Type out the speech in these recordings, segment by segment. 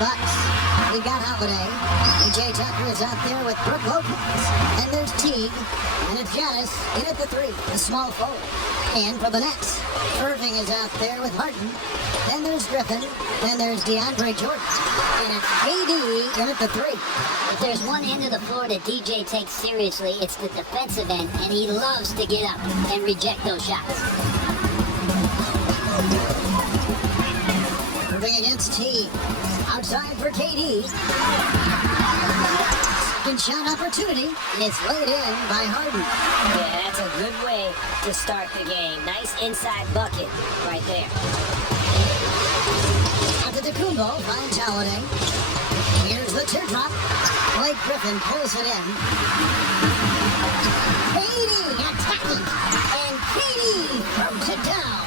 Bucks. We've got Holiday. PJ Tucker is out there with Brooke Lopez. And there's Teague. And it's Giannis in at the 3, a small forward. And for the Nets, Irving is out there with Harden. Then there's Griffin. Then there's DeAndre Jordan. And it's KD in at the 3. If there's one end of the floor that DJ takes seriously, it's the defensive end, and he loves to get up and reject those shots. Irving against T. Outside for KD. Second shot opportunity. It's laid in by Harden. Yeah, that's a good way to start the game. Nice inside bucket right there. Antetokounmpo finds Holiday. Here's the teardrop. Blake Griffin pulls it in. KD attacking. And KD throws it down.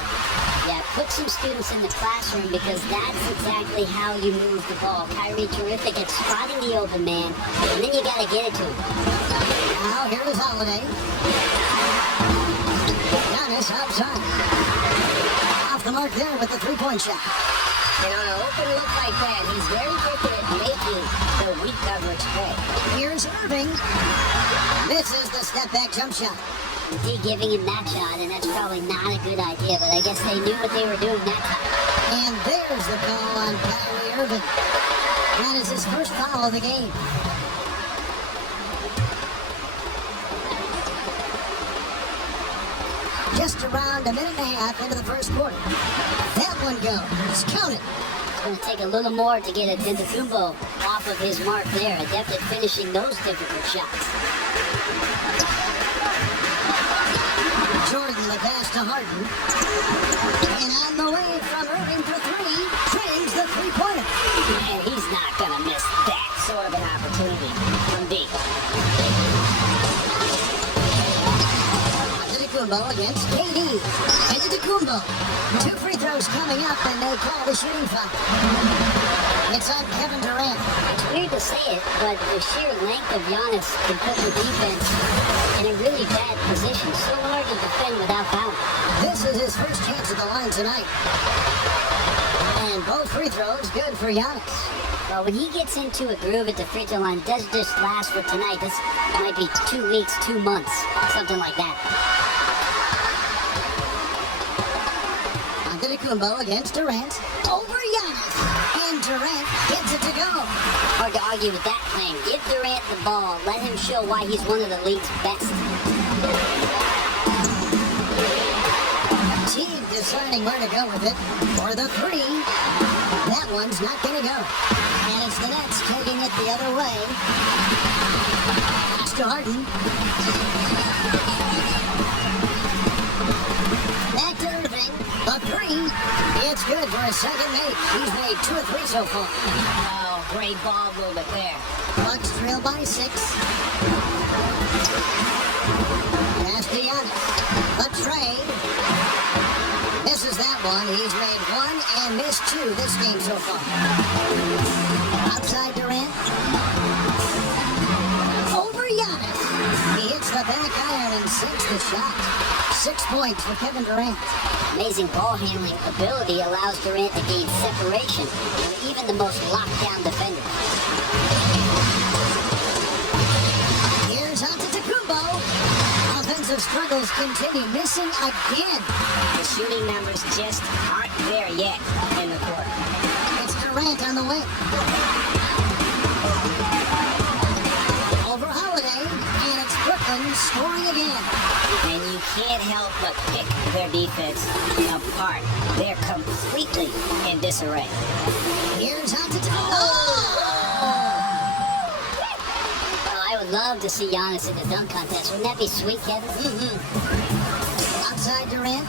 Yeah, put some students in the classroom because that's exactly how you move the ball. Kyrie terrific at spotting the open man, and then you got to get it to him. Now here is Holiday. Giannis outside. Off the mark there with the three-point shot. And on an open look like that, he's very quick at making the weak coverage pay. Here's Irving. Misses the step-back jump shot. D giving him that shot, and that's probably not a good idea, but I guess they knew what they were doing that time. And there's the call on Kyrie Irving. That is his first foul of the game. Just around a minute and a half into the first quarter. That one goes. Count it. It's going to take a little more to get Antetokounmpo off of his mark there, adept at finishing those difficult shots. Jordan, the pass to Harden. And on the way from Irving for 3, trains the three-pointer. And he's not going to miss that sort of an opportunity from deep. Antetokounmpo against KD. Antetokounmpo. 2 free throws coming up, and they call the shooting foul. It's on Kevin Durant. It's weird to say it, but the sheer length of Giannis can put the defense in a really bad position. So hard to defend without fouling. This is his first chance at the line tonight. And both free throws good for Giannis. Well, when he gets into a groove at the free throw line, it doesn't just last for tonight. This might be 2 weeks, 2 months, something like that. Antetokounmpo against Durant. Over Giannis. And Durant gets it to go. Hard to argue with that claim. Give Durant the ball. Let him show why he's one of the league's best. Teague deciding where to go with it. For the 3. That one's not going to go. And it's the Nets taking it the other way. Pass to Harden. Back to Irving. The 3. It's good for a second make. He's made 2 of 3 so far. Oh, great ball movement there. Bucks trail by 6. Pass to Giannis. The trade. Misses that one. He's made 1 and missed 2 this game so far. Outside Durant. Over Giannis. He hits the back iron and sinks the shot. 6 points for Kevin Durant. Amazing ball handling ability allows Durant to gain separation from even the most locked-down defender. Here's Antetokounmpo. Offensive struggles continue. Missing again. The shooting numbers just aren't there yet in the court. It's Durant on the wing. Over Holiday. And it's Brooklyn scoring again. And you can't help but pick their defense apart. They're completely in disarray. Here's Antetokounmpo. I would love to see Giannis in the dunk contest. Wouldn't that be sweet, Kevin? Outside Durant.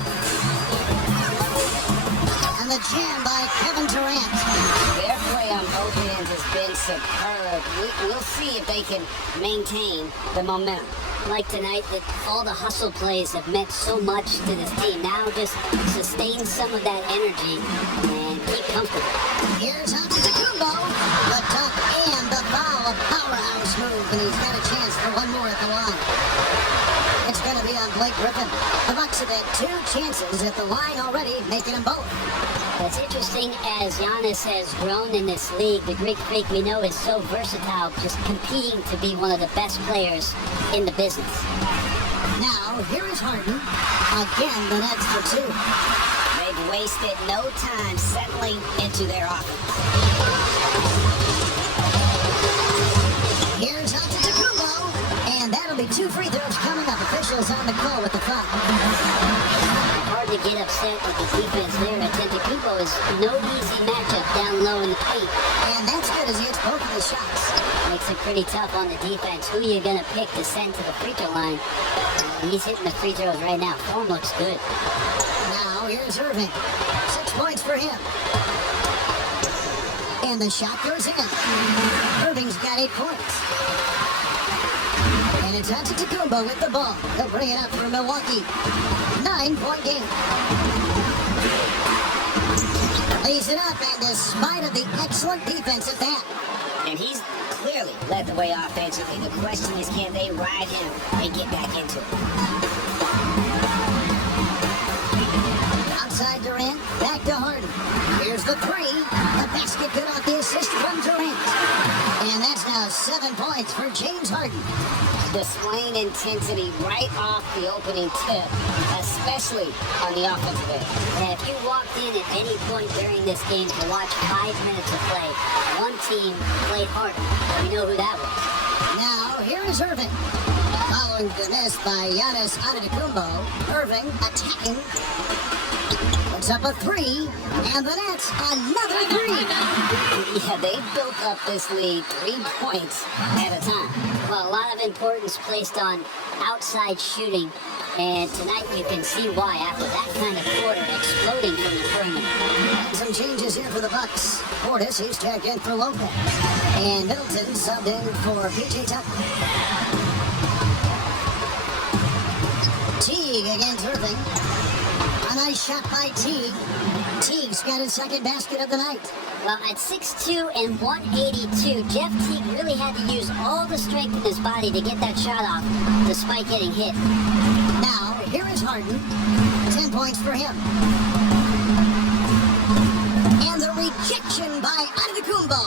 And the jam by Kevin Durant. Their play on both ends has been superb. We'll see if they can maintain the momentum. Like tonight, that all the hustle plays have meant so much to this team. Now just sustain some of that energy and keep comfortable. Here's Antetokounmpo. The dunk and the foul. A powerhouse move, and he's got a chance for one more at the line. It's going to be on Blake Griffin. The Bucks have had 2 chances at the line already, making them both. It's interesting as Giannis has grown in this league. The Greek Freak we know is so versatile, just competing to be one of the best players in the business. Now, here is Harden. Again, the Nets for two. They've wasted no time settling into their offense. Here's Antetokounmpo, and that'll be 2 free throws coming up. Officials on the call with the foul. Hard to get upset with the defense there. Antetokounmpo is no easy matchup down low in the paint. And that's good as he hits both of his shots. Makes it pretty tough on the defense. Who are you going to pick to send to the free throw line? He's hitting the free throws right now. Form looks good. Now, here's Irving. 6 points for him. And the shot goes in. Irving's got 8 points. And it's Antetokounmpo with the ball. He'll bring it up for Milwaukee. 9-point game. Lays it up, and despite of the excellent defense at that. And he's clearly led the way offensively. The question is, can they ride him and get back into it? Outside Durant, back to Harden. Here's the three. The basket good off the assist from Durant. And that's now 7 points for James Harden. Displaying intensity right off the opening tip, especially on the offensive end. And if you walked in at any point during this game to watch 5 minutes of play, one team played harder. You know who that was. Now, here is Irving. Following the miss by Giannis Antetokounmpo. Irving attacking. Puts up a 3, and the Nets another 3. Yeah, they built up this lead 3 points at a time. Well, a lot of importance placed on outside shooting, and tonight you can see why after that kind of quarter exploding from the perimeter. Some changes here for the Bucks. Portis, he's checked in for Lopez. And Middleton subbed in for P.J. Tucker. Teague against Irving. A nice shot by Teague. Teague's got his second basket of the night. Well, at 6'2 and 182, Jeff Teague really had to use all the strength in his body to get that shot off, despite getting hit. Now, here is Harden. 10 points for him. And the rejection by Antetokounmpo.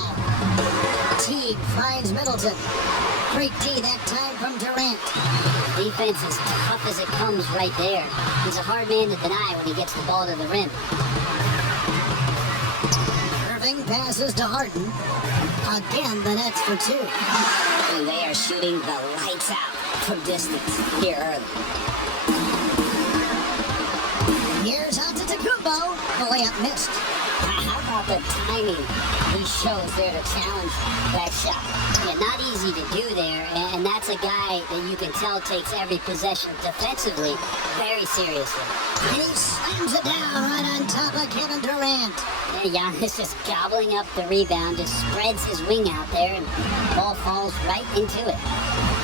Teague finds Middleton. Great D that time from Durant. Defense is tough as it comes right there. He's a hard man to deny when he gets the ball to the rim. Irving passes to Harden. Again, the Nets for 2. And they are shooting the lights out from distance here early. Here's Antetokounmpo. The layup missed. How about the timing he shows there to challenge that shot? Yeah, not easy to do there, and that's a guy that you can tell takes every possession defensively very seriously. And he slams it down right on top of Kevin Durant. Yeah, Giannis just gobbling up the rebound, just spreads his wing out there, and the ball falls right into it.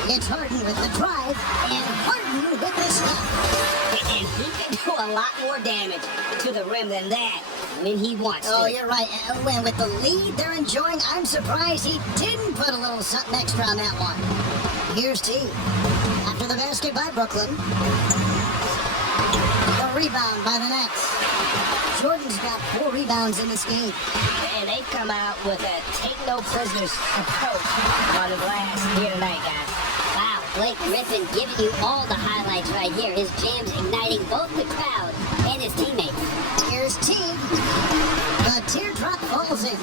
It's Harden with the drive, and Harden with the stop. And he can do a lot more damage to the rim than that when he wants to. Oh, you're right. And with the lead they're enjoying, I'm surprised he didn't put a little something extra on that one. Here's T. After the basket by Brooklyn. The rebound by the Nets. Jordan's got 4 rebounds in this game. And they come out with a take-no-prisoners approach on the glass here tonight, guys. Wow, Blake Griffin giving you all the highlights right here. His jams igniting both the crowd and his teammates. Here's Teague. The teardrop falls in.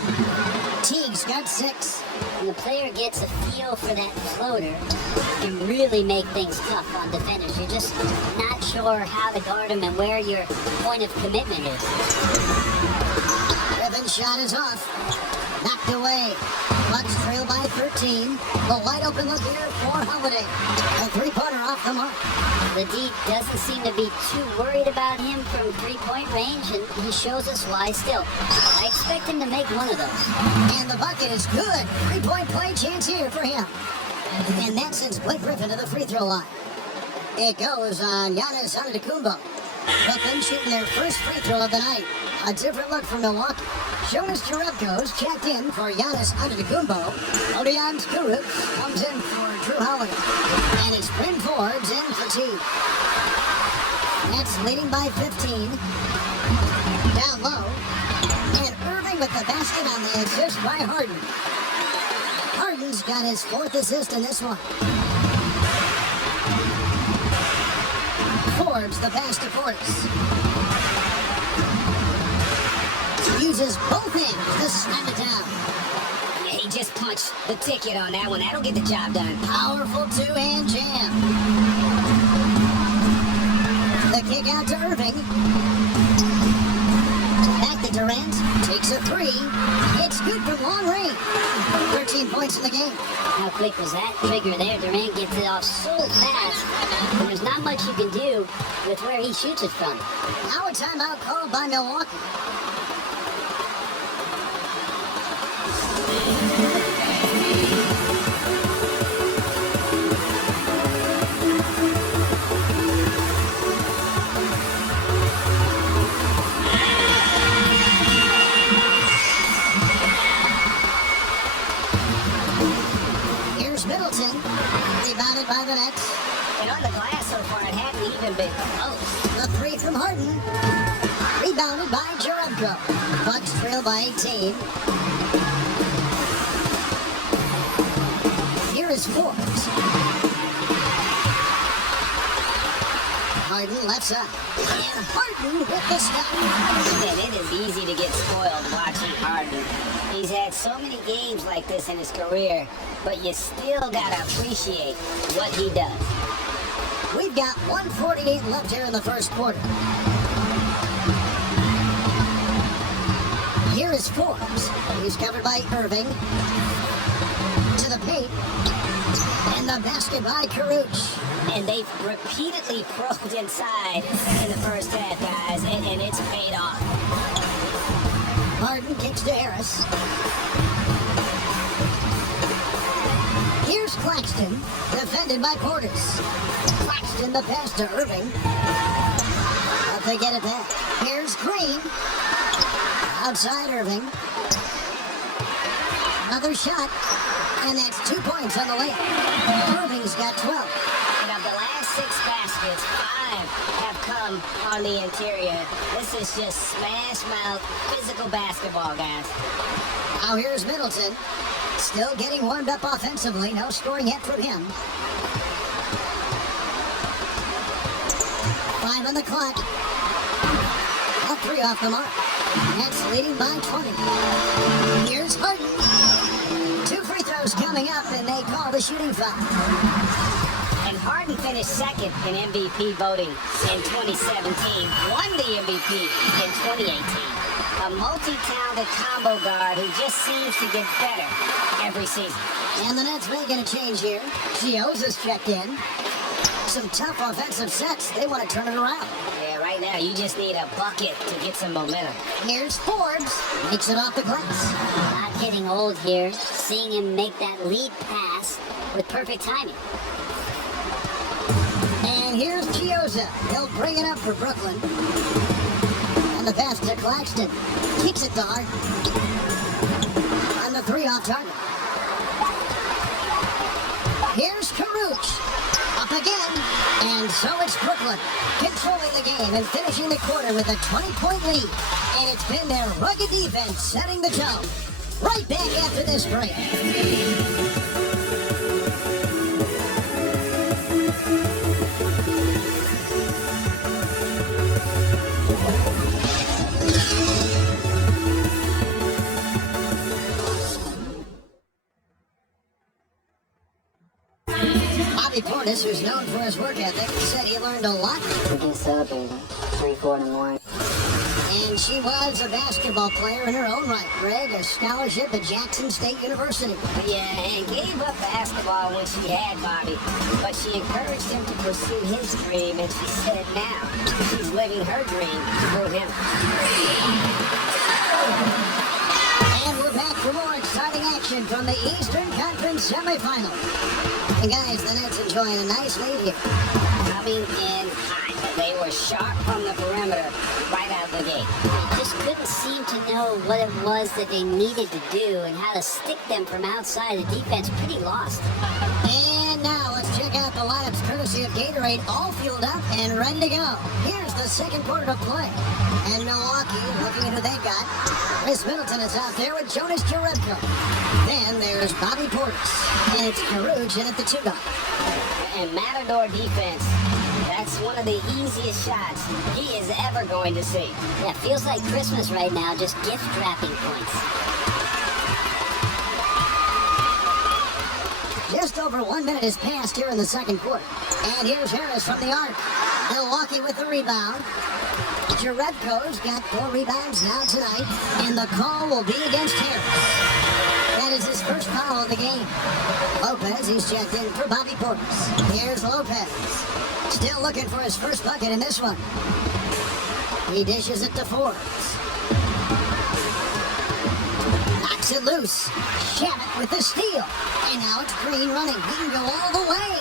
Teague's got 6. When the player gets a feel for that floater, can really make things tough on defenders. You're just not sure how to guard him and where your point of commitment is. Griffin's shot is off. Knocked away. Bucks trail by 13. The wide open look here for Holiday. A 3-pointer off the mark. The D doesn't seem to be too worried about him from 3-point range, and he shows us why still. I expect him to make one of those. And the bucket is good. 3-point play chance here for him. And that sends Blake Griffin to the free throw line. It goes on Giannis Antetokounmpo. Brooklyn shooting their first free throw of the night. A different look for Milwaukee. Jonas Jerebko's checked in for Giannis Antetokounmpo. Odion Kuruc comes in for Drew Holiday. And it's Bryn Forbes in for T. Nets leading by 15. Down low. with the basket on the assist by Harden. Harden's got his 4th assist in this one. Forbes the pass to Portis. Uses both hands to slam it down. Yeah, he just punched the ticket on that one. That'll get the job done. Powerful two-hand jam. The kick out to Irving. Back to Durant. Takes a 3. It's good from long range. 13 points in the game. How quick was that trigger there? Durant gets it off so fast. And there's not much you can do with where he shoots it from. Now a timeout called by Milwaukee. Here's Middleton, rebounded by the Nets. And on the glass so far, it hadn't even been close. The 3 from Harden, rebounded by Jerebko. Bucks trail by 18. Here is Forbes. Harden left side. And Harden with the stop. And it is easy to get spoiled watching Harden. He's had so many games like this in his career, but you still gotta appreciate what he does. We've got 1:48 left here in the first quarter. Here is Forbes. He's covered by Irving. To the paint. And the basket by Caruch. And they've repeatedly probed inside in the first half, guys, and it's paid off. Harden kicks to Harris. Here's Claxton, defended by Portis. Claxton the pass to Irving. But they get it back. Here's Green. Outside Irving. Another shot. And that's 2 points on the layup. Irving's got 12. And of the last 6 baskets, 5 have come on the interior. This is just smash mouth physical basketball, guys. Now here's Middleton. Still getting warmed up offensively. No scoring yet from him. 5 on the clock. A 3 off the mark. Nets leading by 20. Here's Harden. 2 free throws coming up, and they call the shooting foul. And Harden finished second in MVP voting in 2017, won the MVP in 2018. A multi-talented combo guard who just seems to get better every season. And the Nets making a change here. Chioza's checked in. Some tough offensive sets. They want to turn it around. Yeah, right now you just need a bucket to get some momentum. Here's Forbes. Makes it off the glass. Not getting old here. Seeing him make that lead pass with perfect timing. And here's Chioza. He'll bring it up for Brooklyn. And the pass to Claxton. Kicks it to Harden. And the 3 off target. Here's Caruch. Up again. And so it's Brooklyn controlling the game and finishing the quarter with a 20-point lead. And it's been their rugged defense setting the tone. Right back after this break. Bobby Portis, who's known for his work ethic, said he learned a lot. Against the other 3-4 in the morning. And she was a basketball player in her own right, Greg, a scholarship at Jackson State University. Yeah, and gave up basketball when she had Bobby, but she encouraged him to pursue his dream, and she said now she's living her dream through him. And we're back for more exciting action from the Eastern Conference semifinal. And guys, the Nets enjoying a nice lead here. Coming in hot. They were sharp from the perimeter right out of the gate. They just couldn't seem to know what it was that they needed to do and how to stick them from outside. The defense pretty lost. And now let's check out the lineups courtesy courtesy of Gatorade, all fueled up and ready to go. Here's the second quarter of play. And Milwaukee, looking at who they got. Chris Middleton is out there with Jonas Jerebko. Then there's Bobby Portis. And it's Caruge in at the 2 dot. And Matador defense, that's one of the easiest shots he is ever going to see. Yeah, feels like Christmas right now, just gift wrapping points. Just over 1 minute has passed here in the second quarter. And here's Harris from the arc. Milwaukee with the rebound. Jerebko's got 4 rebounds now tonight. And the call will be against Harris. That is his first foul of the game. Lopez, he's checked in for Bobby Portis. Here's Lopez. Still looking for his first bucket in this one. He dishes it to Forbes. Knocks it loose. Shamit with the steal. And now it's Green running. He can go all the way.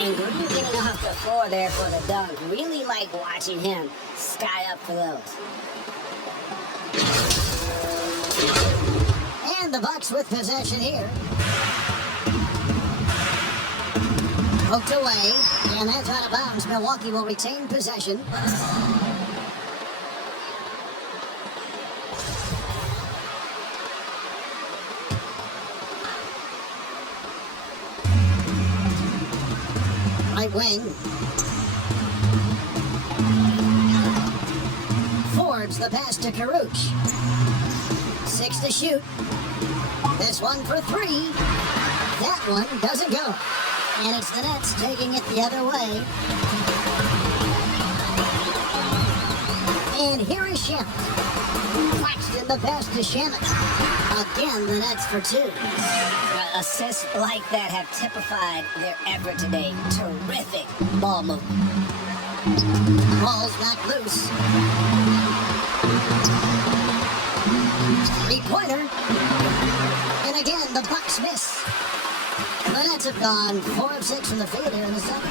And Green getting off the floor there for the dunk. Really like watching him sky up for those. And the Bucks with possession here. Poked away, and that's out of bounds. Milwaukee will retain possession. Right wing. Forbes the pass to Caruge. 6 to shoot. This one for 3. That one doesn't go. And it's the Nets taking it the other way. And here is Shamit. Claxton the pass to Shamit. Again, the Nets for 2. Assists like that have typified their effort today. Terrific ball movement. Ball's knocked loose. 3-pointer. And again, the Bucks miss. The Nets have gone 4 of 6 from the field here in the second.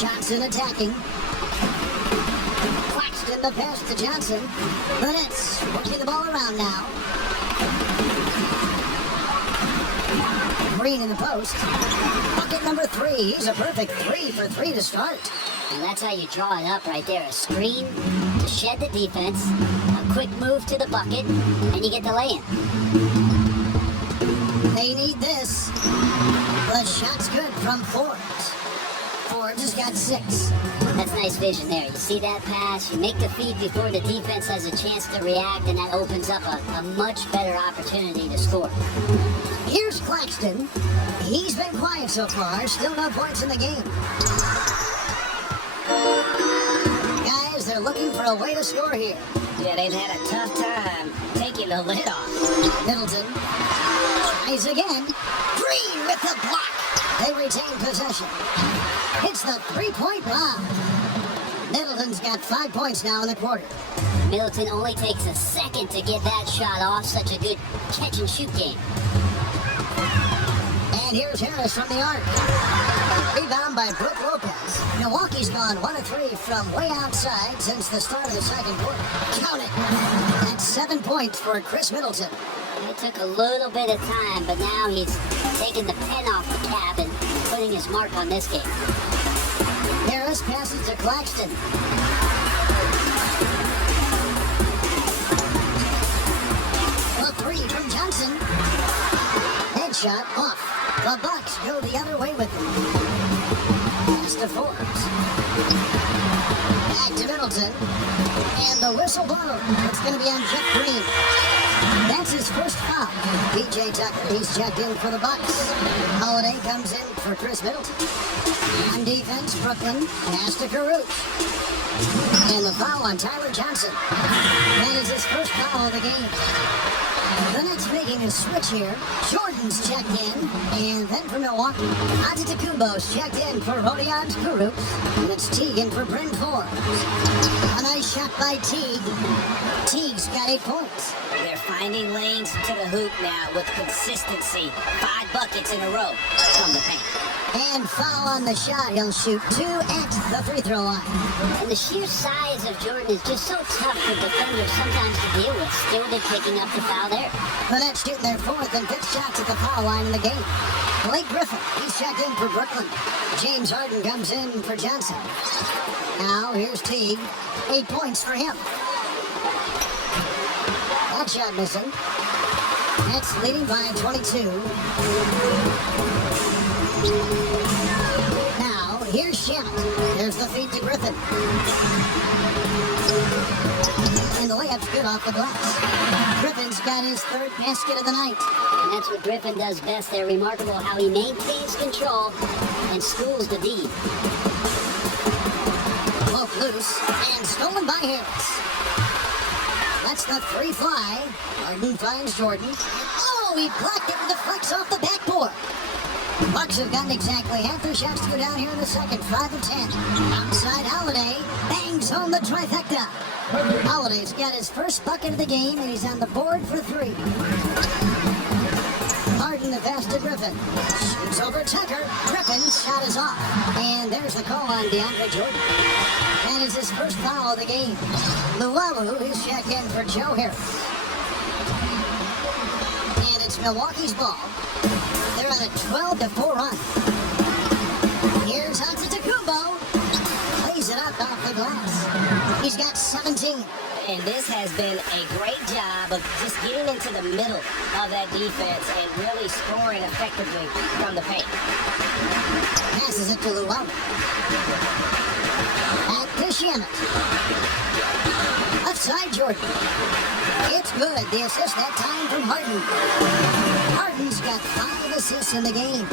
Johnson attacking. Claxton the pass to Johnson. The Nets working the ball around now. Green in the post. Bucket number 3. He's a perfect 3 for 3 to start. And that's how you draw it up right there. A screen to shed the defense, a quick move to the bucket, and you get the lay-in. They need this. The shot's good from Forbes. Forbes has got 6. That's nice vision there. You see that pass, you make the feed before the defense has a chance to react, and that opens up a much better opportunity to score. Here's Claxton. He's been quiet so far. Still no points in the game. Guys, they're looking for a way to score here. Yeah, they've had a tough time taking the lid off. Middleton tries again. Green with the block. They retain possession. It's the 3-point bomb. Middleton's got 5 points now in the quarter. Middleton only takes a second to get that shot off. Such a good catch-and-shoot game. And here's Harris from the arc. Rebound by Brook Lopez. Milwaukee's gone 1 of 3 from way outside since the start of the second quarter. Count it. That's 7 points for Chris Middleton. It took a little bit of time, but now he's taking the pen off the cap and putting his mark on this game. Harris passes to Claxton. A 3 from Johnson. Headshot off. The Bucks go the other way with him. Pass to Forbes. Back to Middleton. And the whistle blows. It's going to be on Jeff Green. That's his first foul. PJ Tucker, he's checked in for the Bucks. Holiday comes in for Chris Middleton. On defense, Brooklyn. Pass to Caruge. And the foul on Tyler Johnson. That is his first foul of the game. The Nets making a switch here. Jordan's checked in. And then for Milwaukee, Antetokounmpo's checked in for Rodion Caruge. And it's Teague for Bryn Forbes. A nice shot by Teague. Teague's got 8 points. They're finding lanes to the hoop now with consistency. 5 buckets in a row from the paint. And foul on the shot. He'll shoot 2 at the free throw line. And the sheer size of Jordan is just so tough for defenders sometimes to deal with. Still they're picking up the foul there. The Nets shooting their 4th and 5th shots at the foul line in the game. Blake Griffin, he's checked in for Brooklyn. James Harden comes in for Johnson. Now here's Teague. 8 points for him. That shot missing. Nets leading by 22. Now, here's Shannon. There's the feed to Griffin. And the layup's good off the glass. Griffin's got his 3rd basket of the night. And that's what Griffin does best. They're remarkable how he maintains control and schools the D. Poke loose and stolen by Harris. That's the free fly. Harden finds Jordan. Oh, he blocked it with the flex off the backboard. Bucks have gotten exactly half their shots to go down here in the second, 5 of 10. Outside Holiday bangs home the trifecta. Holiday's got his first bucket of the game, and he's on the board for 3. Harden the pass to Griffin. Shoots over Tucker. Griffin's shot is off. And there's the call on DeAndre Jordan. That is his first foul of the game. Luwawu is checked in for Joe Harris. And it's Milwaukee's ball. They're on a 12-4 run. Here's Antetokounmpo. Plays it up off the glass. He's got 17. And this has been a great job of just getting into the middle of that defense and really scoring effectively from the paint. Passes it to Luwawu. Back to Shannon. Outside Jordan. It's good. The assist that time from Harden. Harden's got 5 assists in the game.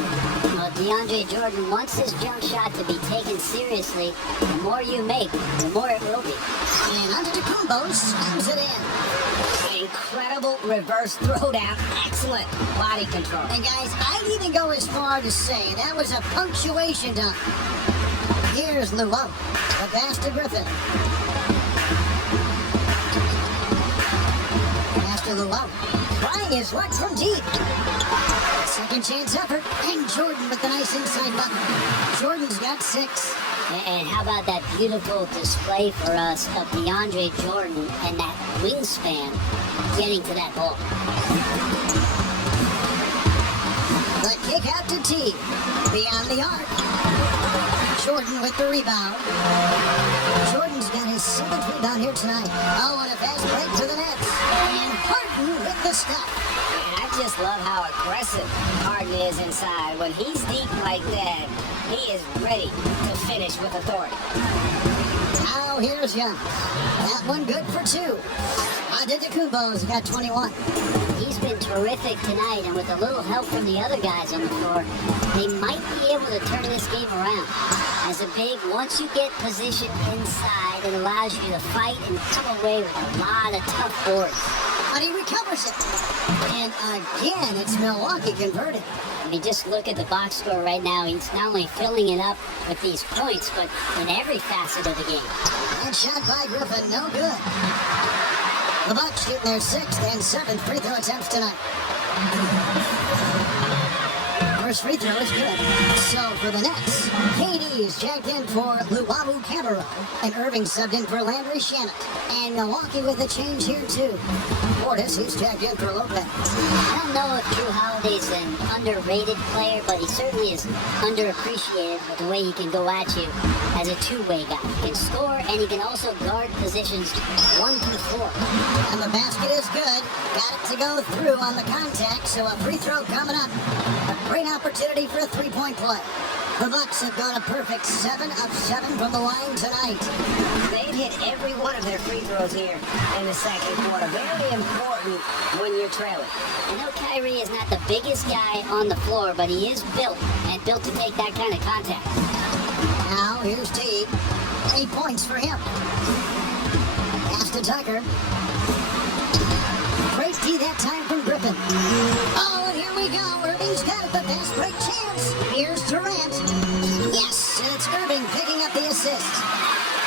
Well, DeAndre Jordan wants his jump shot to be taken seriously. The more you make, the more it will be. And Antetokounmpo slams it in. Incredible reverse throwdown. Excellent body control. And guys, I'd even go as far to say that was a punctuation dunk. Here's Luwawu. The pass to Griffin. Pass to Luwawu. Trying his luck from deep. Second chance effort. And Jordan with the nice inside button. Jordan's got 6. And how about that beautiful display for us of DeAndre Jordan and that wingspan getting to that ball. The kick out to T. Beyond the arc. Jordan with the rebound. Jordan's got his 7th rebound here tonight. Oh, and a fast break to the Nets. And Harden with the stop. And I just love how aggressive Harden is inside. When he's deep like that, he is ready to finish with authority. Now here's Young. That one good for 2. Antetokounmpo's got 21. He's been terrific tonight, and with a little help from the other guys on the floor, they might be able to turn this game around. As a big, once you get position inside, it allows you to fight and come away with a lot of tough boards. But he recovers it. And again, it's Milwaukee converted. I mean, just look at the box score right now. He's not only filling it up with these points, but in every facet of the game. That shot by Griffin, no good. The Bucks shooting their 6th and 7th free throw attempts tonight. First free throw is good. So for the Nets, KD is checked in for Luwawu Cabarro, and Irving subbed in for Landry Shannon. And Milwaukee with a change here too. Portis is checked in for Lopez. I don't know if Drew Holiday's an underrated player, but he certainly is underappreciated with the way he can go at you as a two-way guy. He can score, and he can also guard positions 1 through 4. And the basket is good. Got it to go through on the contact, so a free throw coming up. A great opportunity for a 3-point play. The Bucks have gone a perfect 7 of 7 from the line tonight. They've hit every one of their free throws here in the second quarter. Very important when you're trailing. I know Kyrie is not the biggest guy on the floor, but he is built to take that kind of contact. Now here's Teague. 8 points for him. Pass to Tucker. Great D that time from Griffin. Oh, and here we go. Irving's got it. The fast break chance. Here's Durant. Yes, and it's Irving picking up the assist.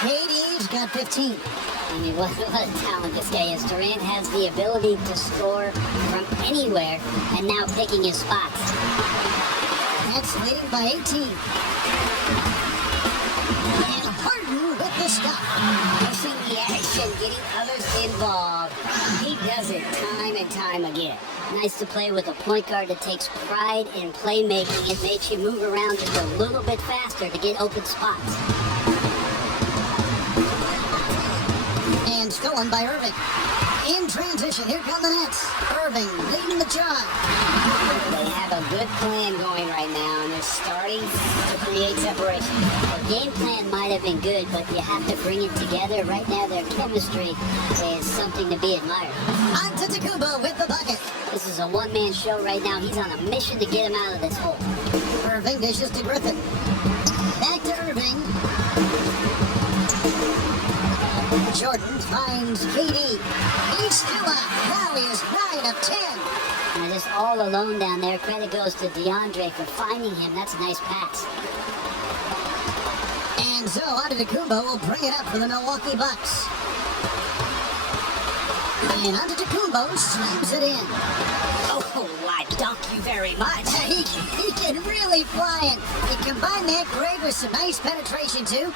KD's got 15. I mean, what a talent this guy is. Durant has the ability to score from anywhere and now picking his spots. Nets leading by 18. And Harden with the stop. Pushing the action, getting others involved. He does it time and time again. Nice to play with a point guard that takes pride in playmaking. It makes you move around just a little bit faster to get open spots. And stolen by Irving. In transition, here come the Nets. Irving leading the charge. They have a good plan going right now, and they're starting to create separation. The game plan might have been good, but you have to bring it together. Right now, their chemistry is something to be admired. On to Tacumbo with the bucket. This is a one-man show right now. He's on a mission to get him out of this hole. Irving dishes to Griffin. Back to Irving. Jordan finds KD. He's still up. Now he is 9 of 10. Now just all alone down there. Credit goes to DeAndre for finding him. That's a nice pass. And so Antetokounmpo will bring it up for the Milwaukee Bucks. And Antetokounmpo slams it in. Oh, I dunk you very much. He can really fly it. You combine that grade with some nice penetration too,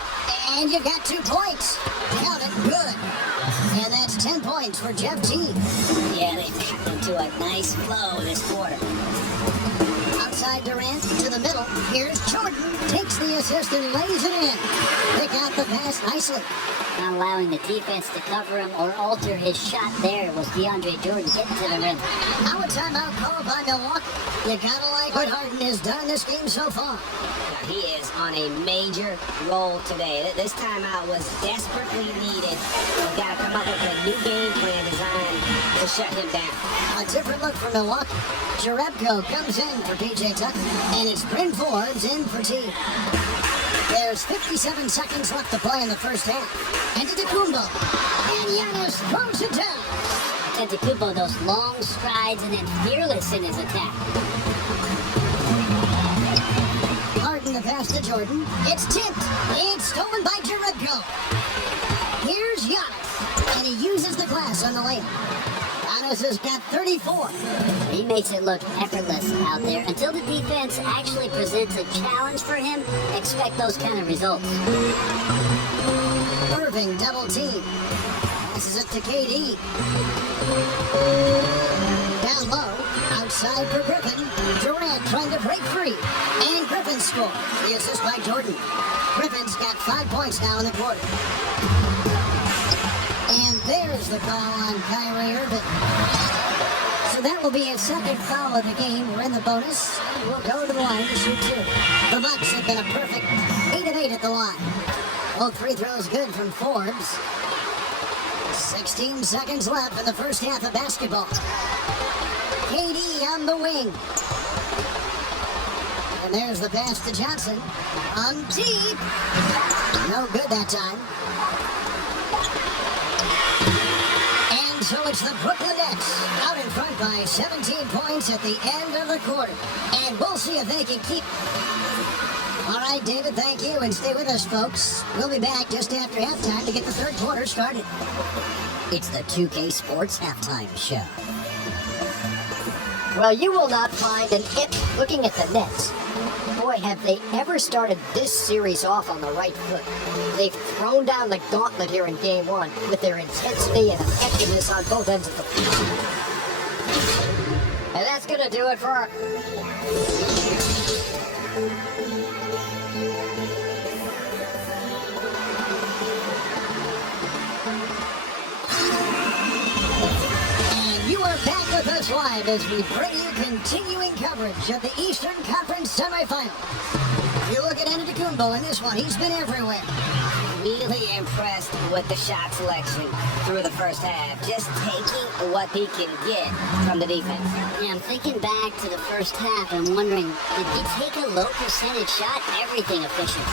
and you got 2 points. Count it good. And that's 10 points for Jeff Teague. Yeah, they've gotten into a nice flow this quarter. Outside Durant to the middle. Here's Jordan. Takes the assist and lays it in. Pick out the pass nicely. Not allowing the defense to cover him or alter his shot there was DeAndre Jordan getting to the rim. Now a timeout called by Milwaukee. You gotta like what Harden has done in this game so far. Now, he is on a major roll today. This timeout was desperately needed. They've got to come up with a new game plan designed to shut him down. A different look for Milwaukee. Jerebko comes in for PJ Tucker, and it's Bryn Forbes in for Teague. There's 57 seconds left to play in the first half. Antetokounmpo. And Giannis throws it down. Antetokounmpo, those long strides and then fearless in his attack. Harden the pass to Jordan. It's tipped. It's stolen by Jerebko. Here's Giannis. And he uses the glass on the layup. Giannis has got 34. He makes it look effortless out there. Until the defense actually presents a challenge for him, expect those kind of results. Irving double team. Passes it to KD. Down low. Outside for Griffin. Durant trying to break free. And Griffin scores. The assist by Jordan. Griffin's got 5 points now in the quarter. And there's the call on Kyrie Irving. So that will be his second foul of the game. We're in the bonus. We'll go to the line to shoot 2. The Bucks have been a perfect 8 of 8 at the line. Both free throws good from Forbes. 16 seconds left in the first half of basketball. KD on the wing. And there's the pass to Johnson. On deep. No good that time. And so it's the Brooklyn Nets out in front by 17 points at the end of the quarter. And we'll see if they can keep. All right, David, thank you. And stay with us, folks. We'll be back just after halftime to get the third quarter started. It's the 2K Sports Halftime Show. Well, you will not find an imp looking at the Nets. Boy, have they ever started this series off on the right foot. They've thrown down the gauntlet here in Game 1 with their intensity and effectiveness on both ends of the floor. And that's going to do it for Back with us live as we bring you continuing coverage of the Eastern Conference semifinals. If you look at Antetokounmpo in this one, he's been everywhere. Really impressed with the shot selection through the first half. Just taking what he can get from the defense. Yeah, I'm thinking back to the first half and wondering, did he take a low percentage shot? Everything efficient.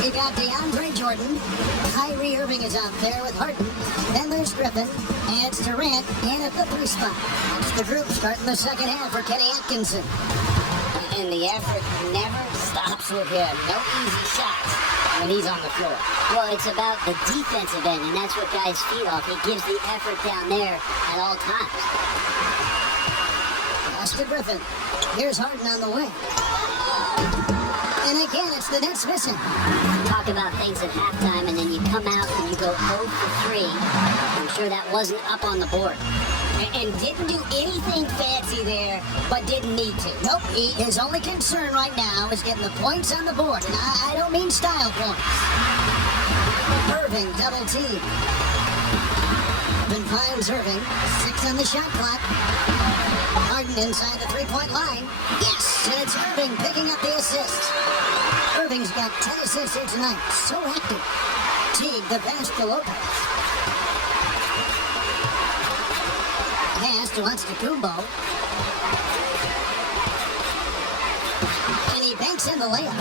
We got DeAndre Jordan. Kyrie Irving is out there with Harden. Then there's Griffin. And it's Durant in at the 3 spot. That's the group starting the second half for Kenny Atkinson. And the effort never stops with him. No easy shots when he's on the floor. Well, it's about the defensive end, and that's what guys feed off. He gives the effort down there at all times. Pass to Griffin. Here's Harden on the wing. again, it's the Nets missing. Talk about things at halftime, and then you come out and you go 0 for 3. I'm sure that wasn't up on the board. And didn't do anything fancy there, but didn't need to. Nope, his only concern right now is getting the points on the board, and I don't mean style points. Irving double team. Irving finds Irving. 6 on the shot clock. Harden inside the three-point line. Yes, and it's Irving picking up the assist. Irving's got 10 assists here tonight. So active. Teague the pass to Lopez. Pass to Antetokounmpo. And he banks in the layup.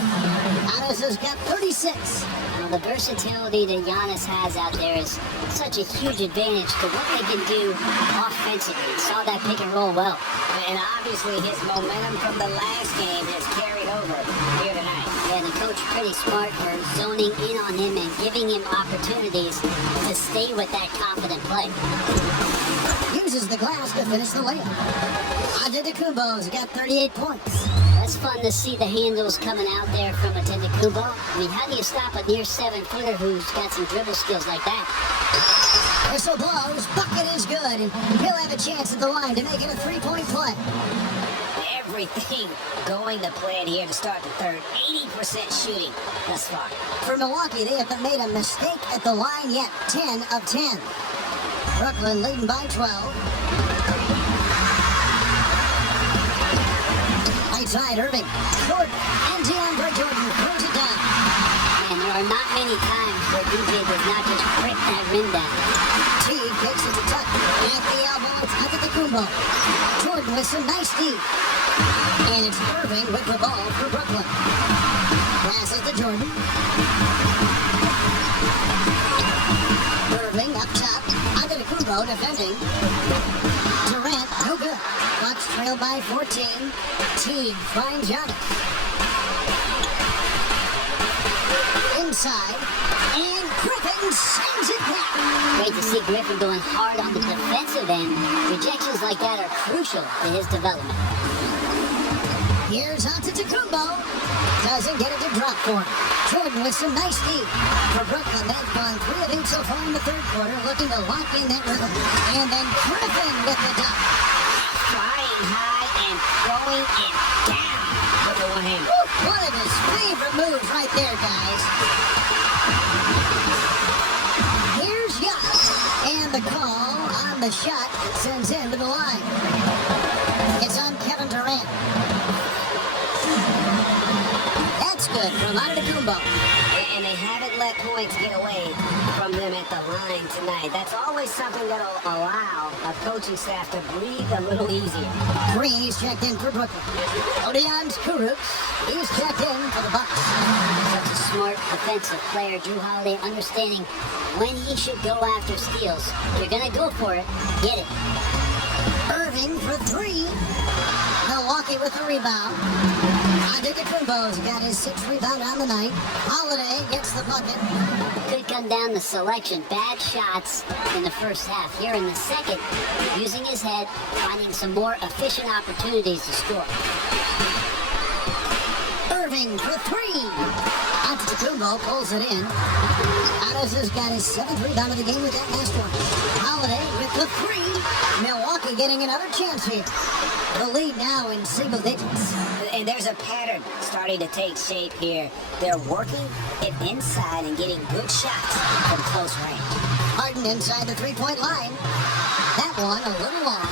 Giannis has got 36. Well, the versatility that Giannis has out there is such a huge advantage to what they can do offensively. Saw that pick and roll well. And obviously his momentum from the last game has carried over here tonight. Yeah, the coach pretty smart for zoning in on him and giving him opportunities to stay with that confident play. Uses the glass to finish the layup. Antetokounmpo's got 38 points. That's fun to see the handles coming out there from Antetokounmpo. I mean, how do you stop a near 7-footer who's got some dribble skills like that? Whistle blows, bucket is good, and he'll have a chance at the line to make it a three-point play. Everything going to plan here to start the third. 80% shooting thus far. For Milwaukee, they haven't made a mistake at the line yet. 10 of 10. Brooklyn leading by 12. Right side, Irving. Jordan. And DeAndre Jordan throws it down. And there are not many times where DJ does not just rip that rim down. Teague takes it to tuck. At the elbow, it's Antetokounmpo. Jordan with some nice deep. And it's Irving with the ball for Brooklyn. Passes to Jordan. Irving up top. Antetokounmpo defending. Durant, no good. Bucks trailed by 14. Teague finds Giannis. Inside. And Griffin sends it back. Great to see Griffin going hard on the defensive end. Rejections like that are crucial to his development. Here's Antetokounmpo. Doesn't get it to drop for him. Jordan with some nice deep. For Brooklyn, they've gone 3 of 8 so far in the third quarter, looking to lock in that rhythm. And then Griffin with the dunk. Flying high and throwing it down with the one hand. One of his favorite moves right there, guys. Here's Giannis. And the call on the shot sends him to the line. It's on Kevin Durant. That's good from Antetokounmpo. And they haven't let points get away from them at the line tonight. That's always something that'll allow a coaching staff to breathe a little easier. Green's checked in for Brooklyn. Odions Kurucs, he's checked in for the Bucks. Such a smart defensive player, Drew Holiday, understanding when he should go after steals. You're going to go for it, get it. Irving for 3. Milwaukee with the rebound. Antetokounmpo's got his 6th rebound on the night. Holiday gets the bucket. Could come down to selection. Bad shots in the first half. Here in the second, using his head, finding some more efficient opportunities to score. Irving for 3. Antetokounmpo pulls it in. Giannis has got his 7th rebound of the game with that last one. Holiday with the 3. Milwaukee getting another chance here. The lead now in single digits. And there's a pattern starting to take shape here. They're working it inside and getting good shots from close range. Harden inside the three-point line. That one a little long.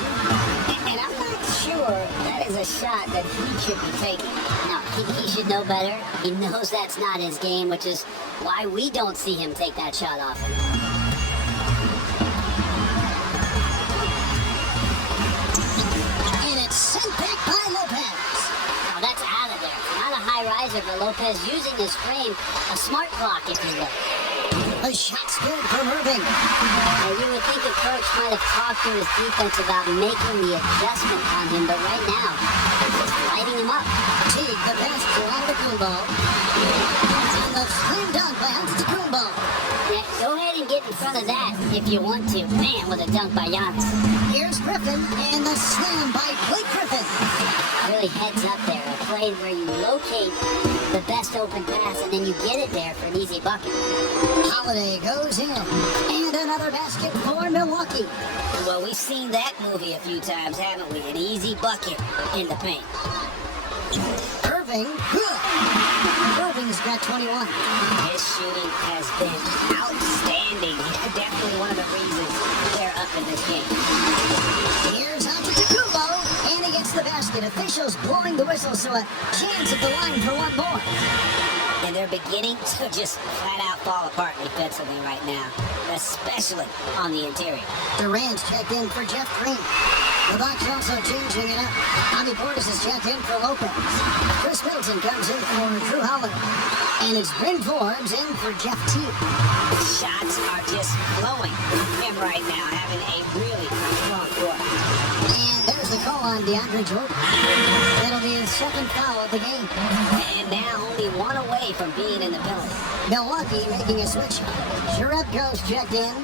And I'm not sure that is a shot that he should be taking. No, he should know better. He knows that's not his game, which is why we don't see him take that shot off. And it's sent back by Lopez. Now that's out of there. Not a high riser for Lopez, using his frame, a smart block, if you will. A shot spilled from Irving. Now, you would think the coach might have talked to his defense about making the adjustment on him, but right now, just lighting him up. Teague the pass to Antetokounmpo. And the slam dunk by Antetokounmpo. Yeah, go ahead and get in front of that if you want to. Man, with a dunk by Giannis. Here's Griffin, and the slam by Blake Griffin. Really heads up there. A play where you locate the best open pass and then you get it there for an easy bucket. Holiday goes in, and another basket for Milwaukee. Well, we've seen that movie a few times, haven't we? An easy bucket in the paint. Irving, good. Irving's got 21. His shooting has been outstanding. Definitely one of the reasons they're up in this game. Here's Antetokounmpo, and he gets the basket. Officials blowing the whistle, so a chance at the line for one more. And they're beginning to just flat out fall apart defensively right now, especially on the interior. Durant's checked in for Jeff Green. The Bucks also changing it up. Bobby Portis is checked in for Lopez. Chris Middleton comes in for Drew Holiday. And it's Bryn Forbes in for Jeff Teague. Shots are just flowing from him right now, having a really strong quarter. And there's the call on DeAndre Jordan. That'll be his second foul of the game. And now only one away from being in the penalty. Milwaukee making a switch. Jerebko's checked in.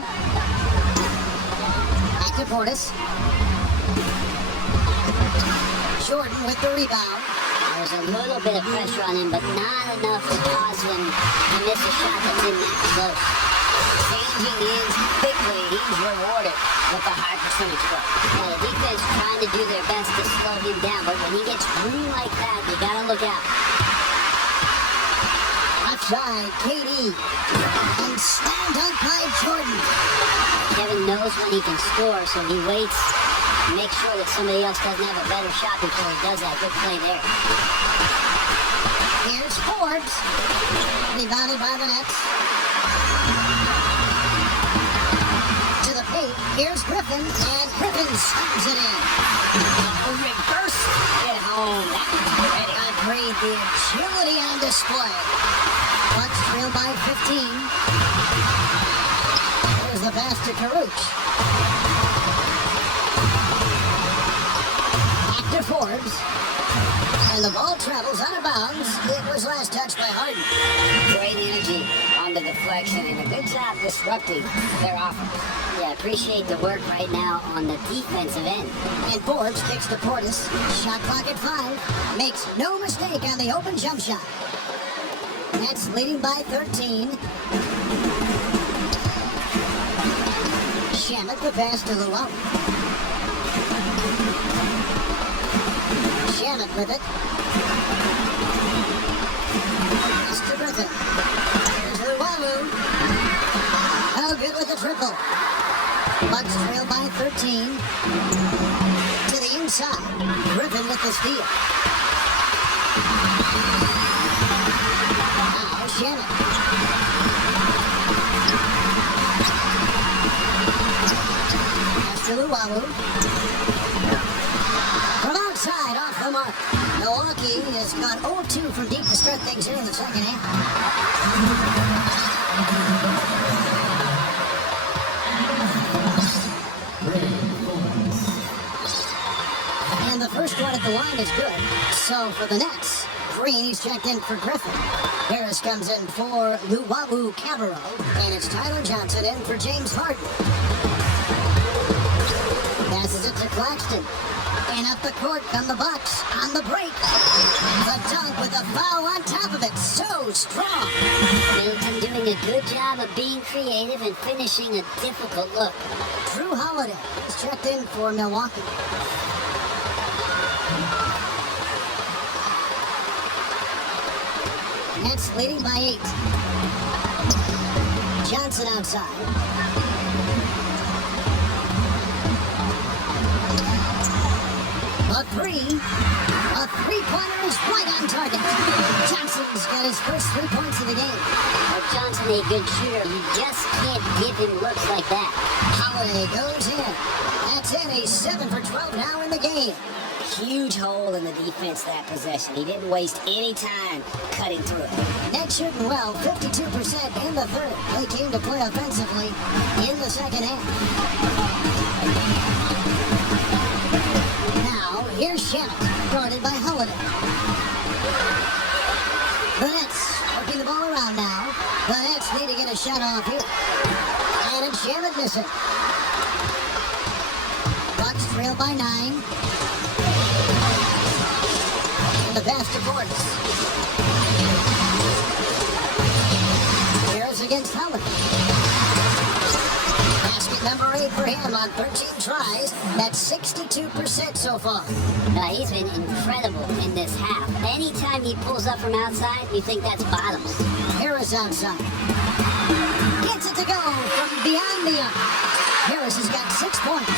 Back to Portis. Jordan with the rebound. There's a little bit of pressure on him, but not enough to cause him to miss a shot that's in that close. Changing ends quickly, he's rewarded with a high percentage play. Yeah, the defense trying to do their best to slow him down, but when he gets room like that, you gotta look out. Outside, KD. And slam dunk by Jordan. Kevin knows when he can score, so he waits. Make sure that somebody else doesn't have a better shot before he does that. Good play there. Here's Forbes. Rebounded by the Nets. To the paint. Here's Griffin. And Griffin slams it in. Reverse at home. That was ready. Agreed, the agility on display. Bucks trail by 15. There's the pass to Karuch. To Forbes, and the ball travels out of bounds. It was last touched by Harden. Great energy on the deflection and a good job disrupting their offense. Yeah, appreciate the work right now on the defensive end. And Forbes kicks to Portis. Shot clock at 5. Makes no mistake on the open jump shot. Nets leading by 13. Shamet the pass to Luau. Shamet with it. Pass to Griffin. Here's Luau. Oh, good with the triple. Bucks trail by 13. To the inside. Griffin with the steal. Now Shamet. Pass to Luau. From outside, off the mark. Milwaukee has gone 0-2 from deep to start things here in the second half. And the first one at the line is good. So for the Nets, Green, he's checked in for Griffin. Harris comes in for Luau Cabarro. And it's Tyler Johnson in for James Harden. Passes it to Claxton. And up the court come the Bucks on the break. The dunk with a foul on top of it. So strong. Middleton doing a good job of being creative and finishing a difficult look. Drew Holiday is checked in for Milwaukee. Nets leading by 8. Johnson outside. A three-pointer is right on target. Johnson's got his first 3 points of the game. Well, Johnson, a good shooter. You just can't give him looks like that. Holiday goes in. That's in. He's 7 for 12 now in the game. Huge hole in the defense that possession. He didn't waste any time cutting through it. Nets shooting well, 52% in the third. They came to play offensively in the second half. Here's Shamet, guarded by Holiday. The Nets working the ball around now. The Nets need to get a shot off here. missing. Bucks trail by 9. And the pass to Portis. Harris against Howard. Basket number 8 for him on 13 tries. That's 62% so far. He's been incredible in this half. Anytime he pulls up from outside, you think that's bottoms. Harris outside. Gets it to go from beyond the arc. Harris has got 6 points.